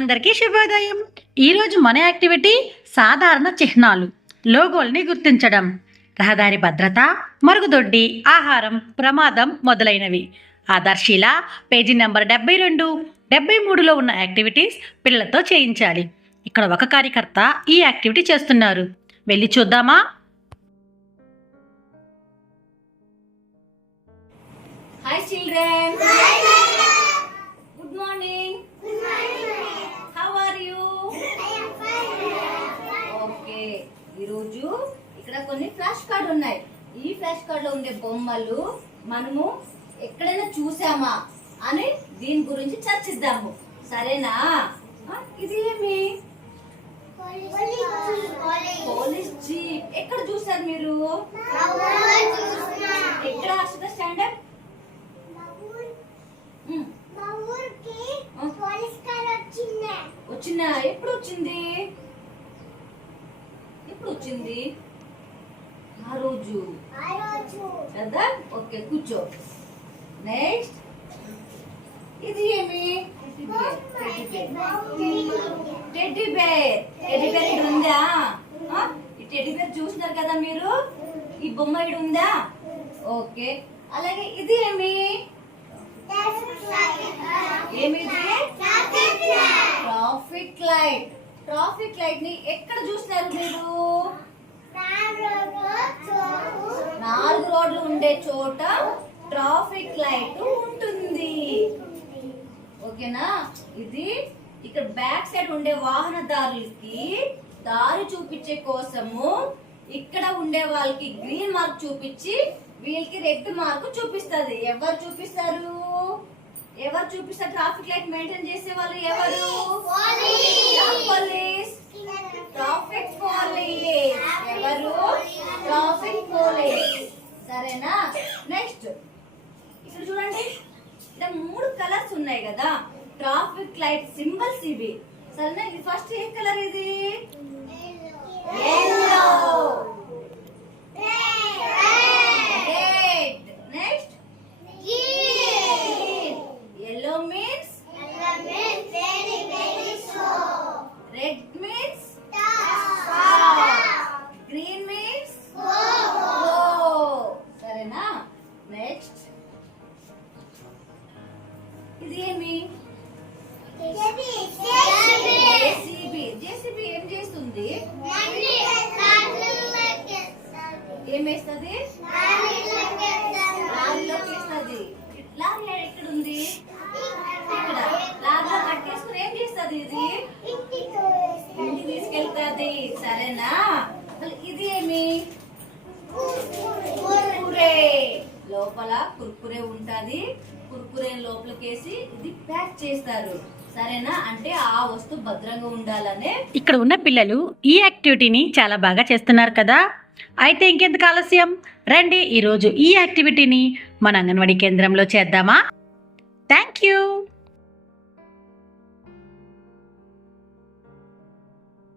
అందరికీ శుభోదయం. ఈరోజు మన యాక్టివిటీ సాధారణ చిహ్నాలు లోగోల్ని గుర్తించడం. రహదారి భద్రత మరుగుదొడ్డి ఆహారం ప్రమాదం మొదలైనవి. ఆదర్శిల పేజీ నెంబర్ డెబ్బై రెండు డెబ్బై మూడులో ఉన్న యాక్టివిటీస్ పిల్లలతో చేయించాలి. ఇక్కడ ఒక కార్యకర్త ఈ యాక్టివిటీ చేస్తున్నారు. వెళ్ళి చూద్దామా? హాయ్ చిల్డ్రన్ ఈరోజు ఇక్కడ కొన్ని ఫ్లాష్ కార్డ్ ఉన్నాయి. ఈ ఫ్లాష్ కార్డ్లో ఉండే బొమ్మలు మనము ఎక్కడైనా చూసామా అని దీని గురించి చర్చిద్దాము. సరేనా? ఇది ఏమి? Police jeep. ఎక్కడ చూసారు మీరు? ఎక్కడ అక్షత స్టాండర్డ్? వచ్చిందా? ఎప్పుడు వచ్చింది? వచ్చింది? ఆ రోజు. కదా? ఓకే కూర్చో. నెక్స్ట్ ఇది ఏమి? టెడ్డీ బేర్ టెడ్డీ బేర్ ఇక్కడ ఉందా? ఈ టెడ్డీ బేర్ చూసినారు కదా మీరు? ఈ బొమ్మ ఇక్కడ ఉందా? ఓకే. అలాగే ఇది ఏమి ఏమిది ట్రాఫిక్ లైట్ ట్రాఫిక్ లైట్ని ఎక్కడ చూసినారు మీరు? నాలుగు రోడ్లు ఉండే చోట ట్రాఫిక్ లైట్ ఉంటుంది. ఓకేనా? ఇది ఇక్కడ బ్యాక్ సైడ్ ఉండే వాహనదారులకి దారి చూపించే కోసము ఇక్కడ ఉండే వాళ్ళకి గ్రీన్ మార్క్ చూపించి వీళ్ళకి రెడ్ మార్క్ చూపిస్తది. ఎవరు చూపిస్తారు? ఎవరు చూపిస్తారు? ట్రాఫిక్ లైట్ మెయింటైన్ చేసే వాళ్ళు ఎవరు పోలీస్ ట్రాఫిక్ పోలీస్ ఎవరు? ట్రాఫిక్ పోలీస్ సరేనా? నెక్స్ట్ ఇక్కడ చూడండి. ఇక్కడ మూడు కలర్స్ ఉన్నాయి కదా. ట్రాఫిక్ లైట్ సింబల్స్ ఇవి. సరేనా? ఇది ఫస్ట్ ఏ కలర్ ఇది? Yellow red next yellow means red means green means సరేనా నెక్స్ట్ ఇది ఏమి జేసీబీ జేసీబీ ఏం చేస్తుంది ఏం వేస్తుంది లారీలోకి వేస్తుంది లారీ ఎక్కడ ఉంది ఇక్కడ లారీలో కట్టేసుకుని ఏం చేస్తుంది ఇది ఇంటికి తీసుకెళ్తాది సరేనా మళ్ళీ ఇది ఏమి కుర్కురే లోపల కుర్కురే ఉంటది. కుర్కురే లోపలికేసి ఇది ప్యాక్ చేస్తారు. సరేనా? అంటే ఆ వస్తువు భద్రంగా ఉండాలనే ఇక్కడ ఉన్న పిల్లలు ఈ యాక్టివిటీని చాలా బాగా చేస్తున్నారు కదా. అయితే ఇంకెందుకు ఆలస్యం? రండి ఈరోజు ఈ యాక్టివిటీని మన అంగన్వాడీ కేంద్రంలో చేద్దామా? Thank you!